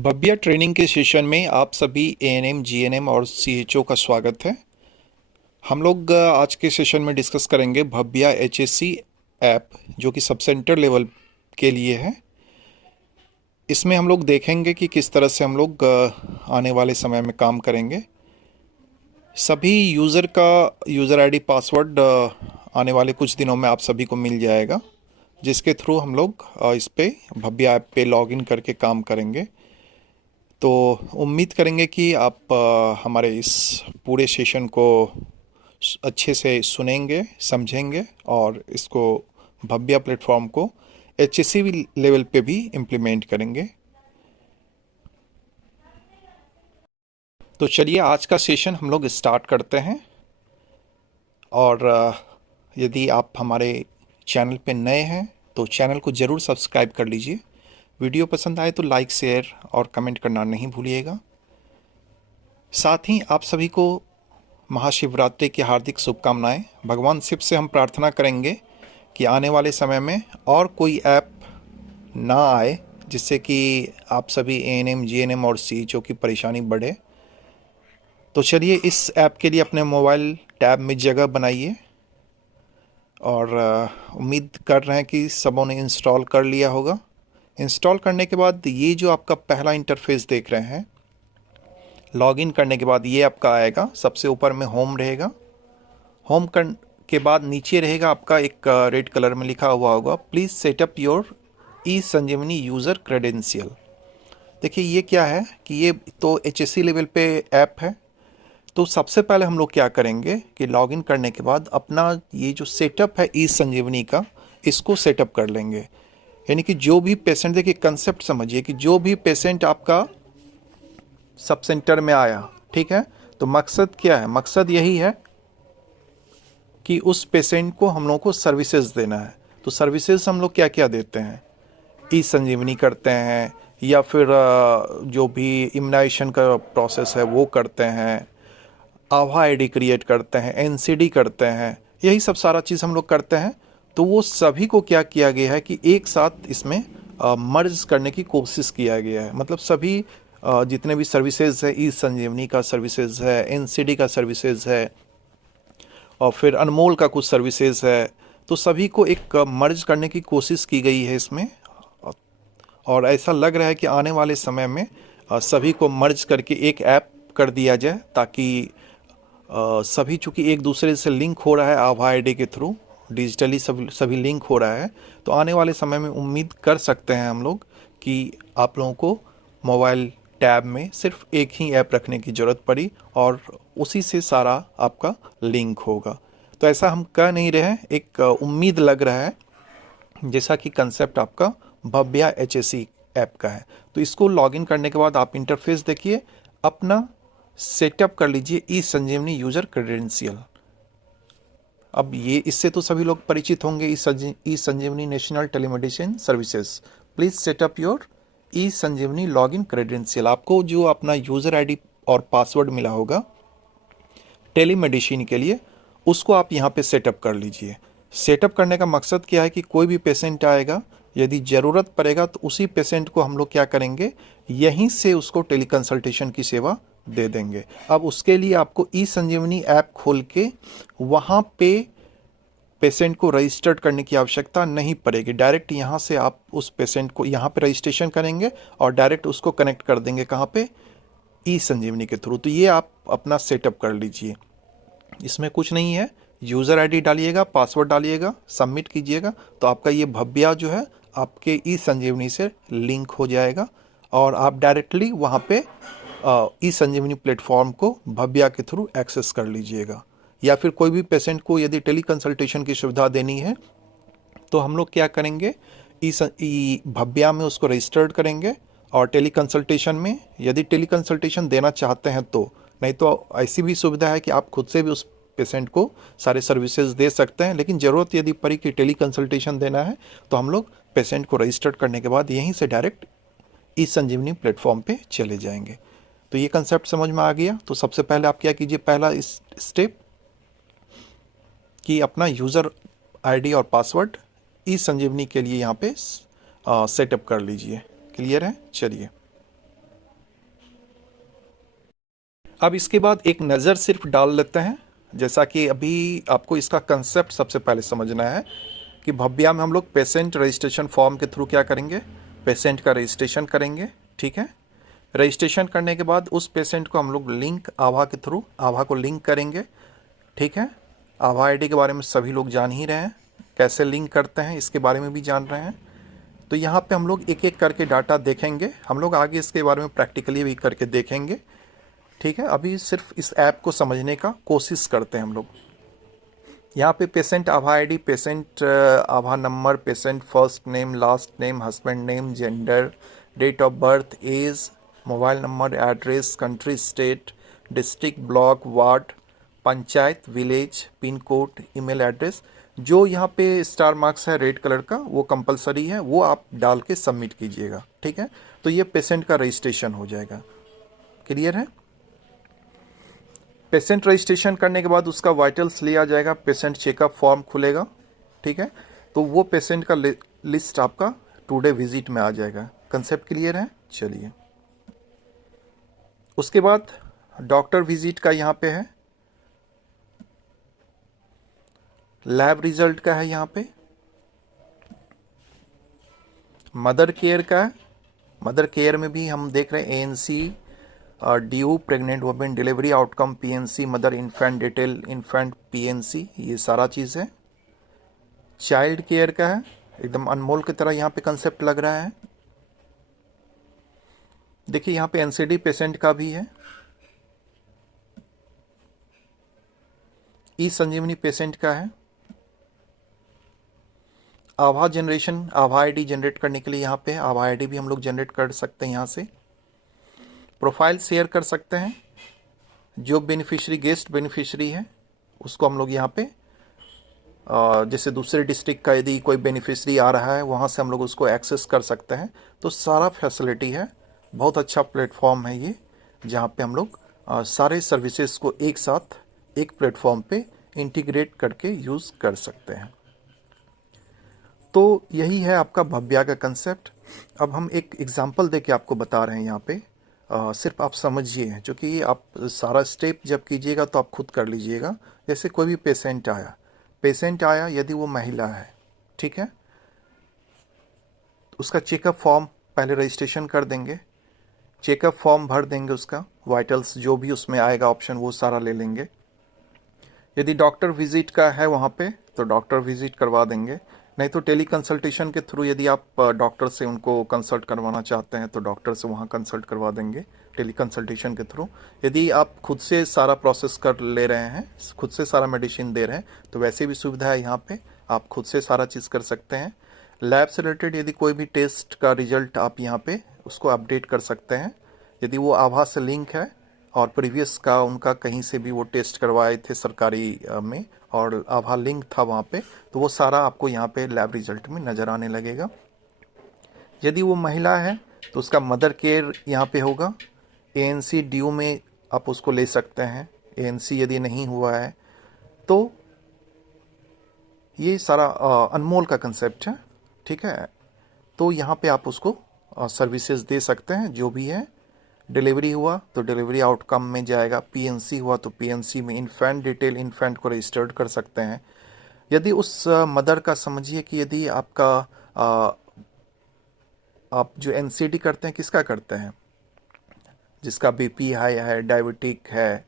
Bhavya training के session में आप सभी एएनएम, जीएनएम और सीएचओ का स्वागत है। हम लोग आज के सेशन में डिस्कस करेंगे भव्या एचएससी ऐप, जो कि सब सेंटर लेवल के लिए है। इसमें हम लोग देखेंगे कि किस तरह से हम लोग आने वाले समय में काम करेंगे। सभी यूज़र आईडी पासवर्ड आने वाले कुछ दिनों में आप सभी को मिल जाएगा, जिसके थ्रू हम लोग इस पे भव्या ऐप पे लॉगिन करके काम करेंगे। तो उम्मीद करेंगे कि आप हमारे इस पूरे सेशन को अच्छे से सुनेंगे, समझेंगे और इसको भव्या प्लेटफॉर्म को एचएससी लेवल पे भी इम्प्लीमेंट करेंगे। तो चलिए आज का सेशन हम लोग स्टार्ट करते हैं। और यदि आप हमारे चैनल पे नए हैं तो चैनल को ज़रूर सब्सक्राइब कर लीजिए। वीडियो पसंद आए तो लाइक, शेयर और कमेंट करना नहीं भूलिएगा। साथ ही आप सभी को महाशिवरात्रि की हार्दिक शुभकामनाएं। भगवान शिव से हम प्रार्थना करेंगे कि आने वाले समय में और कोई ऐप ना आए जिससे कि आप सभी एएनएम, जीएनएम और सीएचओ की परेशानी बढ़े। तो चलिए इस ऐप के लिए अपने मोबाइल टैब में जगह बनाइए और उम्मीद कर रहे हैं कि सबों ने इंस्टॉल कर लिया होगा। इंस्टॉल करने के बाद ये जो आपका पहला इंटरफेस देख रहे हैं, लॉगिन करने के बाद ये आपका आएगा। सबसे ऊपर में होम रहेगा। होम के बाद नीचे रहेगा आपका एक रेड कलर में लिखा हुआ होगा, please setup your E Sanjeevani user credential. देखिए ये क्या है कि ये तो एचएससी लेवल पे ऐप है। तो सबसे पहले हम लोग क्या करेंगे कि लॉगिन करने के बाद अपना ये जो सेटअप है ई संजीवनी का, इसको सेटअप कर लेंगे। यानी कि जो भी पेशेंट, देखिए कंसेप्ट समझिए कि जो भी पेशेंट आपका सब सेंटर में आया, ठीक है, तो मकसद क्या है? मकसद यही है कि उस पेशेंट को हम लोगों को सर्विसेज देना है। तो सर्विसेज हम लोग क्या क्या देते हैं? ई संजीवनी करते हैं, या फिर जो भी इम्यूनाइजेशन का प्रोसेस है वो करते हैं, आभा आईडी क्रिएट करते हैं, एनसीडी करते हैं, यही सब सारा चीज़ हम लोग करते हैं। तो वो सभी को क्या किया गया है कि एक साथ इसमें मर्ज करने की कोशिश किया गया है। मतलब सभी जितने भी सर्विसेज है, ई संजीवनी का सर्विसेज है, एनसीडी का सर्विसेज है और फिर अनमोल का कुछ सर्विसेज है, तो सभी को एक मर्ज करने की कोशिश की गई है इसमें। और ऐसा लग रहा है कि आने वाले समय में सभी को मर्ज करके एक ऐप कर दिया जाए, ताकि सभी चूँकि एक दूसरे से लिंक हो रहा है आभा आईडी के थ्रू, डिजिटली सभी लिंक हो रहा है। तो आने वाले समय में उम्मीद कर सकते हैं हम लोग कि आप लोगों को मोबाइल टैब में सिर्फ एक ही ऐप रखने की ज़रूरत पड़ी और उसी से सारा आपका लिंक होगा। तो ऐसा हम कह नहीं रहे हैं, एक उम्मीद लग रहा है, जैसा कि कंसेप्ट आपका भव्या एचएससी ऐप का है। तो इसको लॉगिन करने के बाद आप इंटरफेस देखिए, अपना सेटअप कर लीजिए ई संजीवनी यूज़र क्रेडेंशियल। अब ये इससे तो सभी लोग परिचित होंगे, e Sanjeevani national telemedicine services, please setup your E Sanjeevani login credential. आपको जो अपना यूज़र आईडी और पासवर्ड मिला होगा टेलीमेडिसिन के लिए, उसको आप यहाँ पे सेटअप कर लीजिए। सेटअप करने का मकसद क्या है कि कोई भी पेशेंट आएगा, यदि ज़रूरत पड़ेगा तो उसी पेशेंट को हम लोग क्या करेंगे, यहीं से उसको टेली कंसल्टेशन की सेवा दे देंगे। अब उसके लिए आपको ई संजीवनी ऐप खोल के वहाँ पे पेशेंट को रजिस्टर्ड करने की आवश्यकता नहीं पड़ेगी। डायरेक्ट यहाँ से आप उस पेशेंट को यहाँ पे रजिस्ट्रेशन करेंगे और डायरेक्ट उसको कनेक्ट कर देंगे, कहाँ पे? ई संजीवनी के थ्रू। तो ये आप अपना सेटअप कर लीजिए। इसमें कुछ नहीं है, यूज़र आईडी डालिएगा, पासवर्ड डालिएगा, सबमिट कीजिएगा, तो आपका ये भव्या जो है आपके ई संजीवनी से लिंक हो जाएगा और आप डायरेक्टली वहाँ पे ई संजीवनी प्लेटफॉर्म को भव्या के थ्रू एक्सेस कर लीजिएगा। या फिर कोई भी पेशेंट को यदि टेली कंसल्टेशन की सुविधा देनी है तो हम लोग क्या करेंगे, ई भव्या में उसको रजिस्टर्ड करेंगे और टेली कंसल्टेशन में यदि टेली कंसल्टेशन देना चाहते हैं तो, नहीं तो ऐसी भी सुविधा है कि आप खुद से भी उस पेशेंट को सारे सर्विसेज दे सकते हैं। लेकिन ज़रूरत यदि पड़ी कि टेली कंसल्टेशन देना है तो हम लोग पेशेंट को रजिस्टर्ड करने के बाद यहीं से डायरेक्ट ई संजीवनी प्लेटफॉर्म पे चले जाएंगे। तो ये कंसेप्ट समझ में आ गया। तो सबसे पहले आप क्या कीजिए, पहला इस स्टेप कि अपना यूज़र आईडी और पासवर्ड ई संजीवनी के लिए यहाँ पे सेटअप कर लीजिए। क्लियर है? चलिए अब इसके बाद एक नज़र सिर्फ डाल लेते हैं, जैसा कि अभी आपको इसका कंसेप्ट सबसे पहले समझना है कि भव्या में हम लोग पेशेंट रजिस्ट्रेशन फॉर्म के थ्रू क्या करेंगे, पेशेंट का रजिस्ट्रेशन करेंगे। ठीक है, रजिस्ट्रेशन करने के बाद उस पेशेंट को हम लोग लिंक आभा के थ्रू आभा को लिंक करेंगे। ठीक है, आभा आईडी के बारे में सभी लोग जान ही रहे हैं, कैसे लिंक करते हैं इसके बारे में भी जान रहे हैं। तो यहाँ पे हम लोग एक एक करके डाटा देखेंगे, हम लोग आगे इसके बारे में प्रैक्टिकली भी करके देखेंगे। ठीक है, अभी सिर्फ इस ऐप को समझने का कोशिश करते हैं हम लोग। यहाँ पे patient Abha ID, patient Abha number, patient first name, last name, husband name, gender, date of birth, as, mobile number, address, country, state, district, block, ward, panchayat, village, pin code, email address, जो यहाँ पे star marks है red colour का वो compulsory है, वो आप डाल के सबमिट कीजिएगा। ठीक है, तो ये पेशेंट का रजिस्ट्रेशन हो जाएगा। क्लियर है? पेशेंट रजिस्ट्रेशन करने के बाद उसका वाइटल्स लिया जाएगा, पेशेंट चेकअप फॉर्म खुलेगा। ठीक है, तो वो पेशेंट का लिस्ट आपका टुडे विजिट में आ जाएगा। कंसेप्ट क्लियर है? चलिए, उसके बाद डॉक्टर विजिट का यहाँ पे है, लैब रिजल्ट का है, यहाँ पे मदर केयर का है। मदर केयर में भी हम देख रहे हैं ANC, due, pregnant women, delivery outcome, PNC, mother infant detail, infant PNC, ये सारा चीज़ है। चाइल्ड केयर का है, एकदम अनमोल की तरह यहाँ पे कंसेप्ट लग रहा है। देखिए यहाँ पे एनसीडी पेशेंट का भी है, ई संजीवनी पेशेंट का है। आभा जनरेशन, आभा आईडी जनरेट करने के लिए यहाँ पे आभा आईडी भी हम लोग जनरेट कर सकते हैं। यहाँ से प्रोफाइल शेयर कर सकते हैं, जो बेनिफिशियरी गेस्ट बेनिफिशियरी है उसको हम लोग यहाँ पे जैसे दूसरे डिस्ट्रिक्ट का यदि कोई बेनिफिशियरी आ रहा है वहाँ से हम लोग उसको एक्सेस कर सकते हैं। तो सारा फैसिलिटी है, बहुत अच्छा प्लेटफॉर्म है ये, जहाँ पे हम लोग सारे सर्विसेज को एक साथ एक प्लेटफॉर्म पे इंटीग्रेट करके यूज़ कर सकते हैं। तो यही है आपका भव्या का कंसेप्ट। अब हम एक एग्जांपल देके आपको बता रहे हैं यहाँ पे, सिर्फ आप समझिए, क्योंकि आप सारा स्टेप जब कीजिएगा तो आप खुद कर लीजिएगा। जैसे कोई भी पेशेंट आया यदि वो महिला है, ठीक है, उसका चेकअप फॉर्म पहले रजिस्ट्रेशन कर देंगे, चेकअप फॉर्म भर देंगे, उसका वाइटल्स जो भी उसमें आएगा ऑप्शन वो सारा ले लेंगे। यदि डॉक्टर विजिट का है वहाँ पे तो डॉक्टर विजिट करवा देंगे, नहीं तो टेली कंसल्टेशन के थ्रू यदि आप डॉक्टर से उनको कंसल्ट करवाना चाहते हैं तो डॉक्टर से वहाँ कंसल्ट करवा देंगे टेली कंसल्टेशन के थ्रू। यदि आप खुद से सारा प्रोसेस कर ले रहे हैं, खुद से सारा मेडिसिन दे रहे हैं, तो वैसे भी सुविधा है यहाँ पे, आप खुद से सारा चीज़ कर सकते हैं। लैब से रिलेटेड यदि कोई भी टेस्ट का रिजल्ट आप यहाँ पे उसको अपडेट कर सकते हैं, यदि वो आभा से लिंक है और प्रीवियस का उनका कहीं से भी वो टेस्ट करवाए थे सरकारी में और आभा लिंक था वहाँ पे, तो वो सारा आपको यहाँ पे लैब रिजल्ट में नज़र आने लगेगा। यदि वो महिला है तो उसका मदर केयर यहाँ पे होगा। एएनसी ड्यू में आप उसको ले सकते हैं, एएनसी यदि नहीं हुआ है तो ये सारा अनमोल का कंसेप्ट है। ठीक है, तो यहाँ पे आप उसको सर्विसेज दे सकते हैं जो भी है। डिलीवरी हुआ तो डिलीवरी आउटकम में जाएगा, पीएनसी हुआ तो पीएनसी में, इन्फेंट डिटेल, इन्फेंट को रजिस्टर्ड कर सकते हैं। यदि उस मदर का समझिए कि यदि आपका आप जो एनसीडी करते हैं किसका करते हैं, जिसका बीपी हाई है, डायबिटिक है,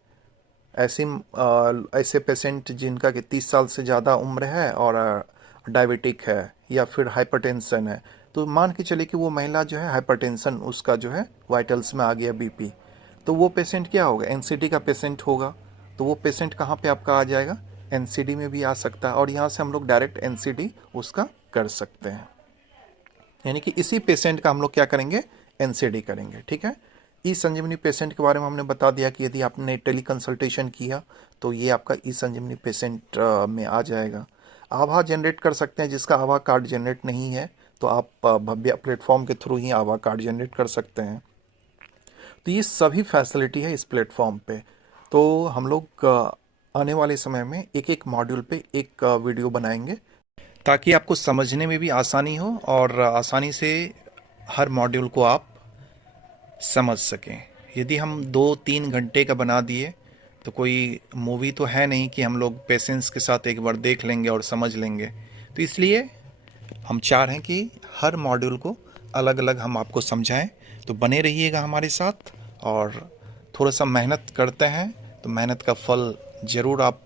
ऐसे पेशेंट जिनका कि 30 साल से ज़्यादा उम्र है और डायबिटिक है या फिर हाइपरटेंशन है, तो मान के चलिए कि वो महिला जो है हाइपरटेंशन उसका जो है वाइटल्स में आ गया बीपी, तो वो पेशेंट क्या होगा, एनसीडी का पेशेंट होगा। तो वो पेशेंट कहाँ पे आपका आ जाएगा, एनसीडी में भी आ सकता है और यहाँ से हम लोग डायरेक्ट एनसीडी उसका कर सकते हैं। यानी कि इसी पेशेंट का हम लोग क्या करेंगे, एनसीडी करेंगे। ठीक है, ई संजीवनी पेशेंट के बारे में हमने बता दिया कि यदि आपने टेली कंसल्टेशन किया तो ये आपका ई संजीवनी पेशेंट में आ जाएगा। आभा जनरेट कर सकते हैं, जिसका आभा कार्ड जनरेट नहीं है तो आप भव्या प्लेटफॉर्म के थ्रू ही आभा कार्ड जनरेट कर सकते हैं। तो ये सभी फैसिलिटी है इस प्लेटफॉर्म पे। तो हम लोग आने वाले समय में एक एक मॉड्यूल पे एक वीडियो बनाएंगे ताकि आपको समझने में भी आसानी हो और आसानी से हर मॉड्यूल को आप समझ सकें। यदि हम 2-3 घंटे का बना दिए तो कोई मूवी तो है नहीं कि हम लोग पेशेंस के साथ एक बार देख लेंगे और समझ लेंगे। तो इसलिए हम चाह रहे हैं कि हर मॉड्यूल को अलग अलग हम आपको समझाएं। तो बने रहिएगा हमारे साथ, और थोड़ा सा मेहनत करते हैं तो मेहनत का फल ज़रूर आप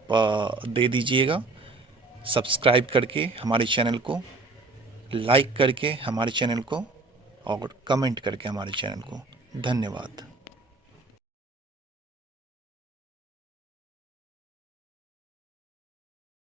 दे दीजिएगा। सब्सक्राइब करके हमारे चैनल को, लाइक करके हमारे चैनल को, और कमेंट करके हमारे चैनल को। धन्यवाद।